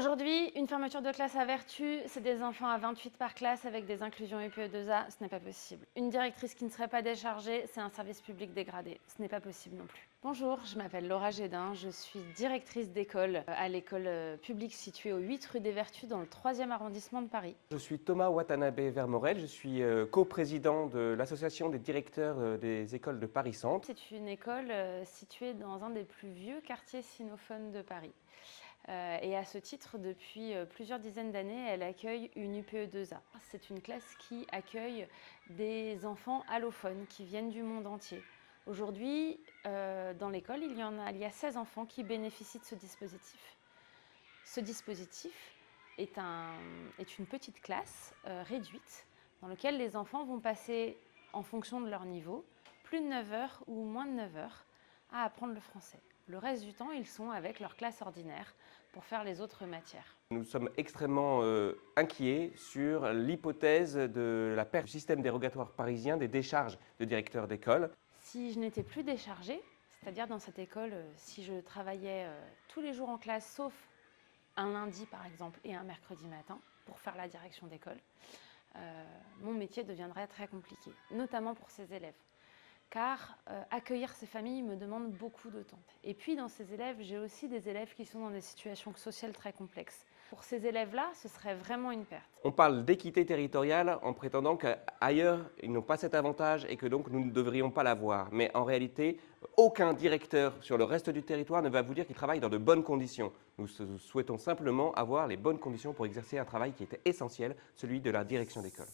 Aujourd'hui, une fermeture de classe à Vertu, c'est des enfants à 28 par classe avec des inclusions UPE2A, ce n'est pas possible. Une directrice qui ne serait pas déchargée, c'est un service public dégradé, ce n'est pas possible non plus. Bonjour, je m'appelle Laura Gédin, je suis directrice d'école à l'école publique située au 8 rue des Vertus dans le 3e arrondissement de Paris. Je suis Thomas Watanabe-Vermorel, je suis coprésident de l'association des directeurs des écoles de Paris Centre. C'est une école située dans un des plus vieux quartiers sinophones de Paris. Et à ce titre, depuis plusieurs dizaines d'années, elle accueille une UPE2A. C'est une classe qui accueille des enfants allophones qui viennent du monde entier. Aujourd'hui, dans l'école, il y a 16 enfants qui bénéficient de ce dispositif. Ce dispositif est une petite classe réduite dans laquelle les enfants vont passer, en fonction de leur niveau, plus de 9 heures ou moins de 9 heures à apprendre le français. Le reste du temps, ils sont avec leur classe ordinaire pour faire les autres matières. Nous sommes extrêmement inquiets sur l'hypothèse de la perte du système dérogatoire parisien des décharges de directeurs d'école. Si je n'étais plus déchargée, c'est-à-dire dans cette école, si je travaillais tous les jours en classe, sauf un lundi par exemple et un mercredi matin pour faire la direction d'école, mon métier deviendrait très compliqué, notamment pour ces élèves. Car accueillir ces familles me demande beaucoup de temps. Et puis dans ces élèves, j'ai aussi des élèves qui sont dans des situations sociales très complexes. Pour ces élèves-là, ce serait vraiment une perte. On parle d'équité territoriale en prétendant qu'ailleurs, ils n'ont pas cet avantage et que donc nous ne devrions pas l'avoir. Mais en réalité, aucun directeur sur le reste du territoire ne va vous dire qu'il travaille dans de bonnes conditions. Nous souhaitons simplement avoir les bonnes conditions pour exercer un travail qui était essentiel, celui de la direction d'école.